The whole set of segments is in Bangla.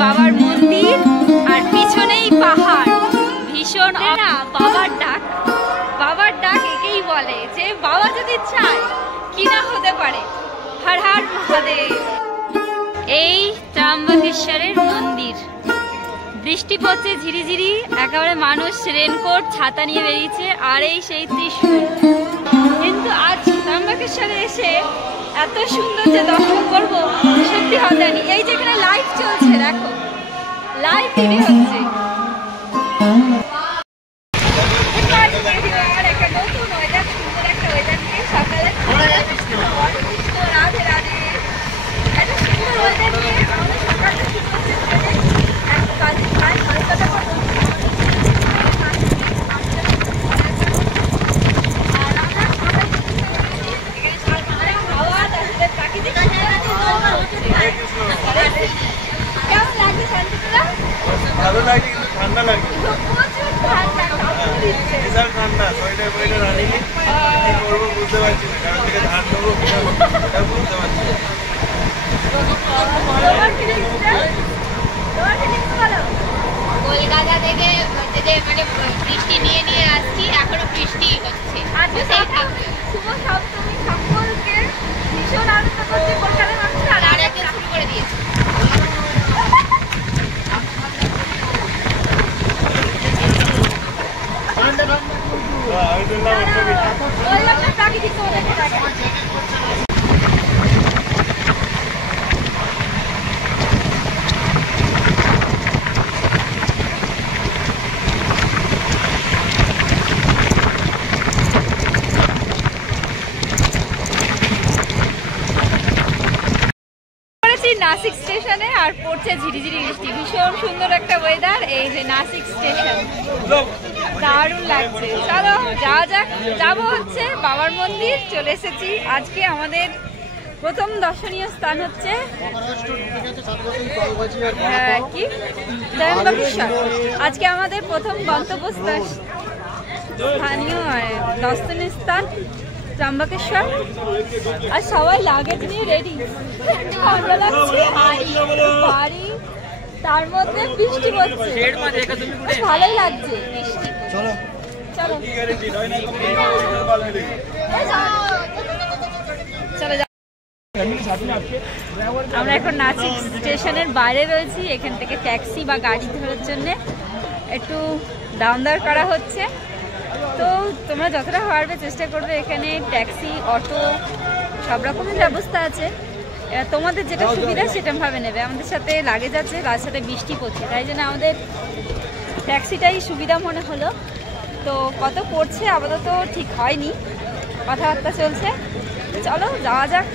বাবার মন্দির আর পিছনেই পাহাড়, ভীষণ না বাবার ডাক। বাবার ডাক একেই বলে যে বাবা যদি চায় কি না হতে পারে। হর হর মহাদেব। এই ত্রম্বকেশ্বরের মন্দির, বৃষ্টি পড়ছে ঝিরিঝিরি, একেবারে মানুষ রেনকোট ছাতা নিয়ে বেরিয়েছে, আর এই সেই ত্রিশূল। কিন্তু আজ ত্রম্বকেশ্বরে এসে এত সুন্দর যে দর্শন করবো সত্যি হবে না। এই যেখানে লাইভ চলছে, দেখো লাইভ টিভি হচ্ছে। একটা নতুন ওয়েদার, সুন্দর একটা ওয়েদার নিয়ে সকালে রাধে রাধে, একটা সুন্দর ওয়েদার নিয়ে আমাদের সকালটা শুরু হচ্ছে। ভালো লাগে কিন্তু ঠান্ডা লাগে, বিশাল ঠান্ডা। সোয়েটার ফোয়েটার আনিনি, কি করবো বুঝতে পারছি না, কারণ থেকে ধান নেবো কিনা বুঝতে পারছি না। কলকাতা থেকে মানে বৃষ্টি নিয়ে নিয়ে আসছি, এখনো বৃষ্টি হচ্ছে। শুভ সপ্তমী সকলকে ভীষণ আনন্দ করছে কলকাতার মানুষ, আর আরেকটা শুরু করে দিয়েছে। প্রাকৃতিক নাসিক স্টেশনে, আর পড়ছে ঝিরিঝিরি বৃষ্টি, ভীষণ সুন্দর একটা ওয়েদার। এই যে নাসিক স্টেশন, দারুণ লাগছে। চলো যাওয়া যাক। যাবো হচ্ছে বাবার মন্দির, চলে এসেছি। আজকে আমাদের প্রথম দর্শনীয় স্থান হচ্ছে কি ত্রম্বকেশ্বর। আজকে আমাদের প্রথম গন্তব্য স্থানীয় দর্শনীয় স্থান ত্রম্বকেশ্বর। আর সবাই লাগেজ নিয়ে রেডি, ঠান্ডা লাগছে বাড়ি, তার মধ্যে বৃষ্টি পড়ছে, ভালোই লাগছে। চলো চলো আমরা এখন নাসিক স্টেশনের বাইরে রয়েছি। এখান থেকে ট্যাক্সি বা গাড়ি ধরার জন্য একটু দাম দর করা হচ্ছে। তো তোমরা যতটা পারবে চেষ্টা করবে, এখানে ট্যাক্সি, অটো সব রকমের ব্যবস্থা আছে। তোমাদের যেটা সুবিধা সেটা ভাবে নেবে। আমাদের সাথে লাগেজ আছে, তার সাথে বৃষ্টি পড়ছে, তাই জন্য আমাদের ট্যাক্সিটাই সুবিধা মনে হলো। তো কত পড়ছে আপাতত ঠিক হয়নি, কথাবার্তা চলছে। চলো যাওয়া যাক।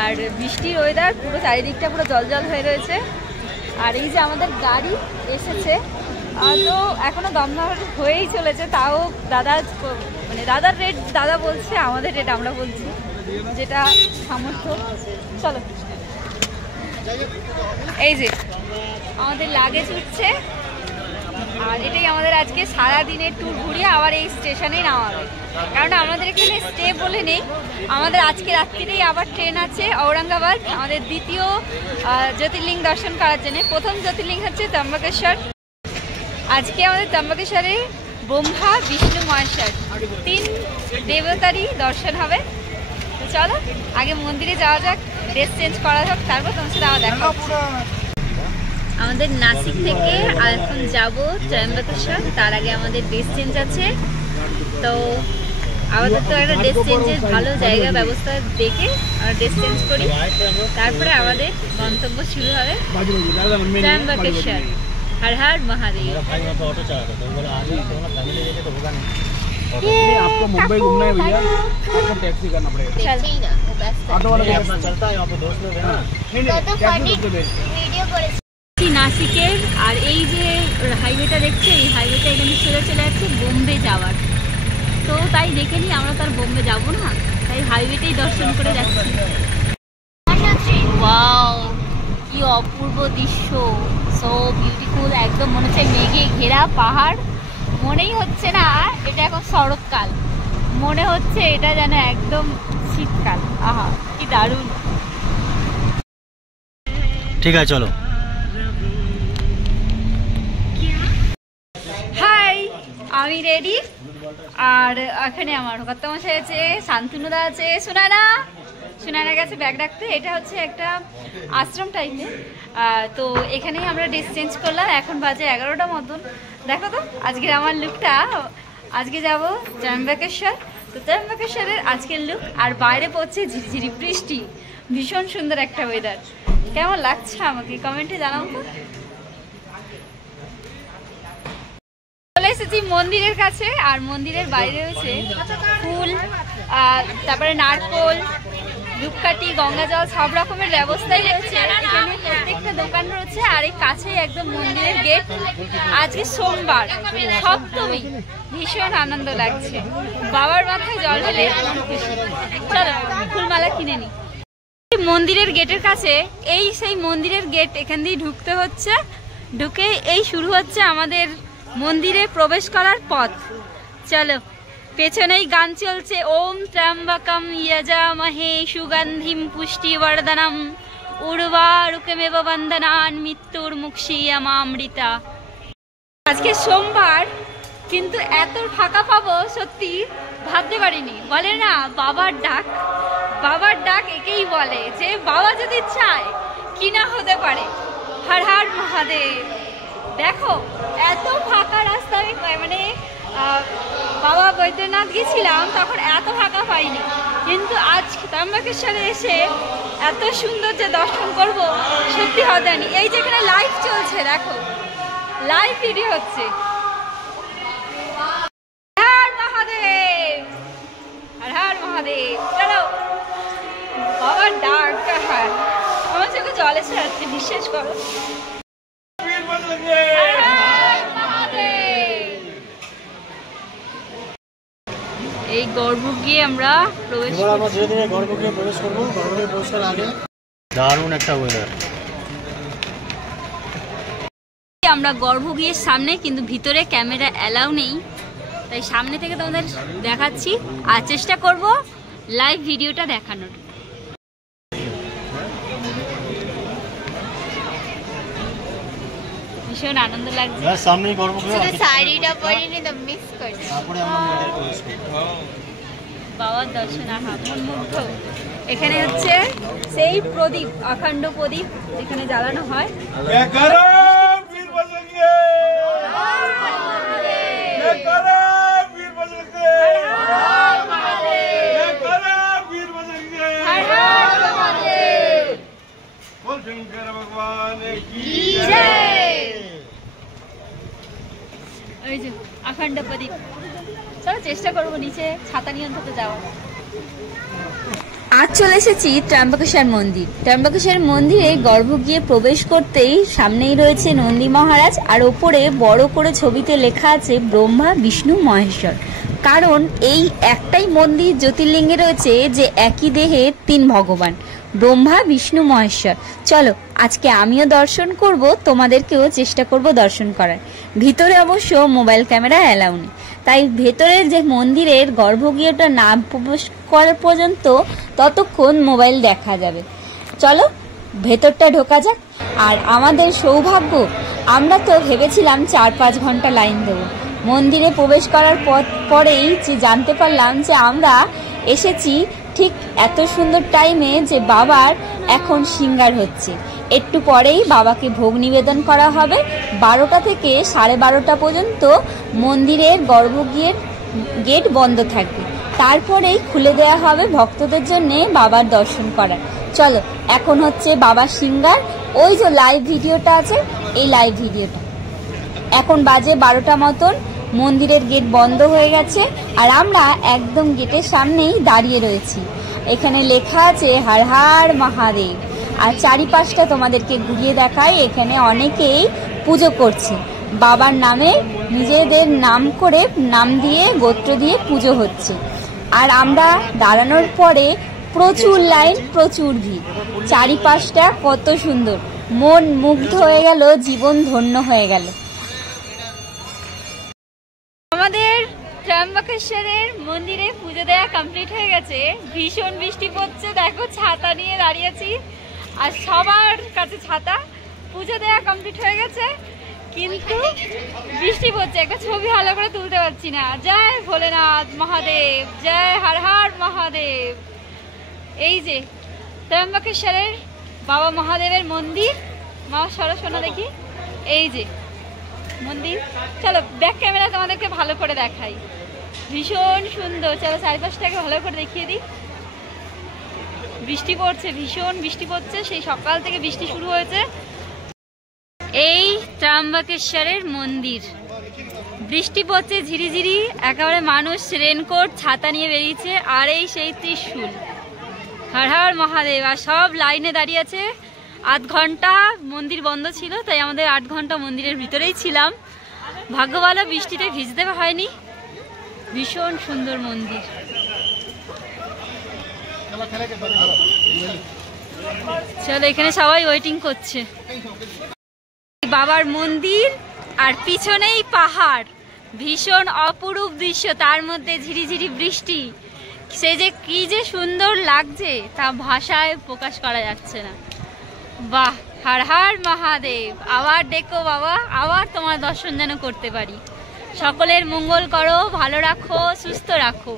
আর বৃষ্টির ওয়েদার, পুরো চারিদিকটা পুরো জল জল হয়ে রয়েছে। আর এই যে আমাদের গাড়ি এসেছে, তো এখনো দমদম হয়েই চলেছে। তাও দাদা মানে দাদার রেট দাদা বলছে, আমাদের রেট আমরা বলছি, যেটা সামর্থ্য। চলো, এই যে আমাদের লাগেজ উঠছে, আর এটাই আমাদের আজকে সারাদিনের ট্যুর ঘুরিয়ে আবার এই স্টেশনেই নামাবে। কারণ আমাদের এখানে স্টে বলে নেই, আমাদের আজকে রাত্রিরেই আবার ট্রেন আছে ঔরঙ্গাবাদ, আমাদের দ্বিতীয় জ্যোতির্লিঙ্গ দর্শন করার জন্য। প্রথম জ্যোতির্লিঙ্গ হচ্ছে ত্রম্বকেশ্বর। আজকে আমাদের ত্রম্বকেশ্বরে ব্রহ্মা, বিষ্ণু, মহেশ্বর 3 দেবতারই দর্শন হবে। তো চলো আগে মন্দিরে যাওয়া যাক, ড্রেস চেঞ্জ করা যাক, তারপর তোমার সাথে আবার দেখা হচ্ছে। আমাদের নাসিক থেকে এখন যাব ত্রম্বকেশ্বর, তার আগে আমাদের ড্রেস চেঞ্জ আছে। তো আমাদের তো একটা ড্রেস চেঞ্জের ভালো জায়গা ব্যবস্থা দেখে আমরা ড্রেস চেঞ্জ করি, তারপরে আমাদের গন্তব্য শুরু হবে ত্রম্বকেশ্বর। हर हर महादेव। आपको मुंबई घूमना है भैया, आपको टैक्सी करना पड़ेगा। टैक्सी ना, वो बेस्ट है। ऑटो वाला चलता है, यहाँ पे दोस्त लोग हैं ना। तो फनी वीडियो করে নাসিকের। আর এই যে হাইওয়েটা দেখছে, এই হাইওয়েটা এখানে সোজা চলে যাচ্ছে বোম্বে যাওয়ার। তো তাই দেখে নিই, আমরা তো আর বোম্বে যাবো না, তাই হাইওয়েতেই দর্শন করে যাচ্ছি। ওয়াও, কি অপূর্ব দৃশ্য, সো বিউটিফুল। একদম মনে হচ্ছে মেঘে ঘেরা পাহাড়, মনেই হচ্ছে না এটা এখন শরৎকাল, মনে হচ্ছে এটা যেন একদম শীতকাল। আহা কি দারুণ। ঠিক আছে চলো। হাই, আমি রেডি। আর এখানে আমার কর্তামশাই আছে, শান্তনুদা আছে, সুনানা গেছে ব্যাগ রাখতে। এটা হচ্ছে একটা আশ্রম টাইপের। তো এখানেই আমরা ড্রেস চেঞ্জ করলাম। এখন বাজে 11টা মতন। দেখো তো আজকের আমার লুকটা। আজকে যাব ত্রম্বকেশ্বর। তো ত্রম্বকেশ্বরের আজকের লুক। আর বাইরে পড়ছে ঝিরিঝিরি বৃষ্টি। ভীষণ সুন্দর একটা ওয়েদার। কেমন লাগছে আমাকে কমেন্টে জানাও তো। চলে এসেছি মন্দিরের কাছে। আর মন্দিরের বাইরে রয়েছে ফুল, তারপরে নারকোল, ধূপকাঠি, গঙ্গা জল, সব রকমের ব্যবস্থাই রয়েছে এখানে। প্রত্যেকটা দোকান রয়েছে। আর এই কাছেই একদম মন্দিরের গেট। আজকে সোমবার, সপ্তমী। ভীষণ আনন্দ লাগছে। বাবার মাথায় জল ঢেলে চলো ফুলমালা কিনে নি। মন্দিরের গেটের কাছে, এই সেই মন্দিরের গেট। এখান দিয়ে ঢুকতে হচ্ছে। ঢুকে এই শুরু হচ্ছে আমাদের মন্দিরে প্রবেশ করার পথ। চলো, পেছনেই গান চলছে, ওম ত্র্যম্বকম যজামহে সুগন্ধিম পুষ্টিবর্ধনম উর্বারুকমেব বন্দনান মৃত্যুর্মুক্ষীয়মামৃতা। আজকে সোমবার, কিন্তু এত ফাঁকা পাবো সত্যি ভাবতে পারিনি। বলে না বাবার ডাক, বাবার ডাক একেই বলে যে বাবা যদি চায় কি না হতে পারে। হর হর মহাদেব। দেখো এত ফাঁকা রাস্তা। আমি মানে বাবা বৈদ্যনাথ গেছিলাম তখন এত ফাঁকা পাইনি, কিন্তু আজ ত্রম্বকেশ্বরে এসে এত সুন্দর যে দর্শন করব সত্যি হয়নি। এই যেখানে লাইভ চলছে, দেখো লাইভ ভিডিও হচ্ছে। হর মহাদেব, হর হর মহাদেব। চলো বাবার ডাক। হ্যাঁ, আমার চোখে জল এসে যাচ্ছে, বিশ্বাস করো। এই গর্ভগৃহে আমরা প্রবেশ করবো। দারুণ একটা ওয়েদার। আমরা গর্ভগৃহের সামনে, কিন্তু ভিতরে ক্যামেরা অ্যালাউ নেই, তাই সামনে থেকে তোমাদের দেখাচ্ছি। আর চেষ্টা করব লাইভ ভিডিওটা দেখানোর। ভীষণ আনন্দ লাগছে। সামনেই গর্ভগৃহ, শাড়িটা পরিনি তো মিস করছি। তারপরে আমরা মন্দিরে প্রবেশ করব। বাবার দর্শন মন মুগ্ধ। এখানে হচ্ছে সেই প্রদীপ, অখণ্ড প্রদীপ যেখানে জ্বালানো হয়। ওই যে অখণ্ড প্রদীপ। চলো চেষ্টা করবো নিচে ছাতা নিয়ে অন্তত যাওয়ার। আজ চলে এসেছি ত্রম্বকেশ্বর মন্দির। ত্রম্বকেশ্বর মন্দিরে গর্ভগৃহে প্রবেশ করতেই সামনেই রয়েছে নন্দী মহারাজ। আর ওপরে বড় করে ছবিতে লেখা আছে ব্রহ্মা, বিষ্ণু, মহেশ্বর। কারণ এই একটাই মন্দির জ্যোতির্লিঙ্গে রয়েছে যে একই দেহে 3 ভগবান, ব্রহ্মা, বিষ্ণু, মহেশ্বর। চলো আজকে আমিও দর্শন করব, তোমাদেরকেও চেষ্টা করব দর্শন করার। ভিতরে অবশ্য মোবাইল ক্যামেরা অ্যালাউ নেই, তাই ভেতরের যে মন্দিরের গর্ভগৃহটা না প্রবেশ করার পর্যন্ত ততক্ষণ মোবাইল দেখা যাবে। চলো ভেতরটা ঢোকা যাক। আর আমাদের সৌভাগ্য, আমরা তো ভেবেছিলাম 4-5 ঘন্টা লাইন দেবো। মন্দিরে প্রবেশ করার পরেই যে জানতে পারলাম যে আমরা এসেছি ঠিক এত সুন্দর টাইমে, যে বাবার এখন সিঙ্গার হচ্ছে। একটু পরেই বাবাকে ভোগ নিবেদন করা হবে। 12টা থেকে 12:30 পর্যন্ত মন্দিরের গর্ভগৃহের গেট বন্ধ থাকবে। তারপরেই খুলে দেওয়া হবে ভক্তদের জন্য বাবার দর্শন করার। চলো এখন হচ্ছে বাবার সিঙ্গার। ওই যে লাইভ ভিডিওটা আছে, এই লাইভ ভিডিওটা। এখন বাজে 12টা মতন। মন্দিরের গেট বন্ধ হয়ে গেছে আর আমরা একদম গেটের সামনেই দাঁড়িয়ে রয়েছি। এখানে লেখা আছে হর হর মহাদেব। আর চারিপাশটা তোমাদেরকে ঘুরিয়ে দেখায়। এখানে অনেকেই পুজো করছে বাবার নামে, নিজেদের নাম করে, নাম দিয়ে, গোত্র দিয়ে পুজো হচ্ছে। আর আমরা দাঁড়ানোর পরে প্রচুর লাইন, প্রচুর ভিড়। চারিপাশটা কত সুন্দর, মন মুগ্ধ হয়ে গেল, জীবন ধন্য হয়ে গেল। আমাদের ত্রম্বকেশ্বরের মন্দিরে পুজো দেওয়া কমপ্লিট হয়ে গেছে। ভীষণ বৃষ্টি পড়ছে, দেখো ছাতা নিয়ে দাঁড়িয়েছি। আর সবার কাছে ছাতা, পুজো দেওয়া কমপ্লিট হয়ে গেছে, কিন্তু বৃষ্টি পড়ছে, একটা ছবি ভালো করে তুলতে পারছি না। জয় ভোলেনাথ মহাদেব, জয় হর হর মহাদেব। এই যে ত্রম্বকেশ্বরের বাবা মহাদেবের মন্দির, মা সরস্বতী দেখি, এই যে মন্দির। চলো ব্যাক ক্যামেরা তোমাদেরকে ভালো করে দেখাই, ভীষণ সুন্দর। চলো চারিপাশটাকে ভালো করে দেখিয়ে দিই। বৃষ্টি পড়ছে, ভীষণ বৃষ্টি পড়ছে, সেই সকাল থেকে বৃষ্টি শুরু হয়েছে। এই ত্রম্বকেশ্বরের মন্দির, বৃষ্টি পড়ছে ঝিরিঝিরি, একেবারে মানুষ রেনকোট ছাতা নিয়ে বেরিয়েছে, আর এই সেই ত্রিশূল, হর হর মহাদেব। আর সব লাইনে দাঁড়িয়ে আছে। 8 ঘন্টা মন্দির বন্ধ ছিল, তাই আমাদের 8 ঘন্টা মন্দিরের ভিতরেই ছিলাম। ভাগ্য ভালো বৃষ্টিতে ভিজতে হয়নি। ভীষণ সুন্দর মন্দির। চলো এখানে সবাই ওয়েটিং করছে। বাবার মন্দির আর পিছনেই পাহাড়, ভীষণ অপরূপ দৃশ্য, তার মধ্যে ঝিরিঝিরি বৃষ্টি। সে যে কি যে সুন্দর লাগছে তা ভাষায় প্রকাশ করা যাচ্ছে না। বাহ, হর হর মহাদেব। আবার ডেকো বাবা, আবার তোমার দর্শন যেন করতে পারি। সকলের মঙ্গল করো, ভালো রাখো, সুস্থ রাখো।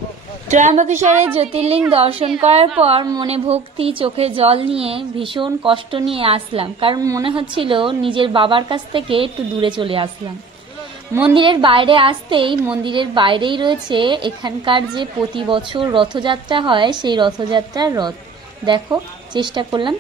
ত্রম্বকেশ্বরের জ্যোতির্লিঙ্গ দর্শন করার পর মনে ভক্তি, চোখে জল নিয়ে ভীষণ কষ্ট নিয়ে আসলাম, কারণ মনে হচ্ছিল নিজের বাবার কাছ থেকে একটু দূরে চলে আসলাম। মন্দিরের বাইরে আসতেই, মন্দিরের বাইরেই রয়েছে এখানকার যে প্রতি বছর রথযাত্রা হয়, সেই রথযাত্রার রথ। দেখো, চেষ্টা করলাম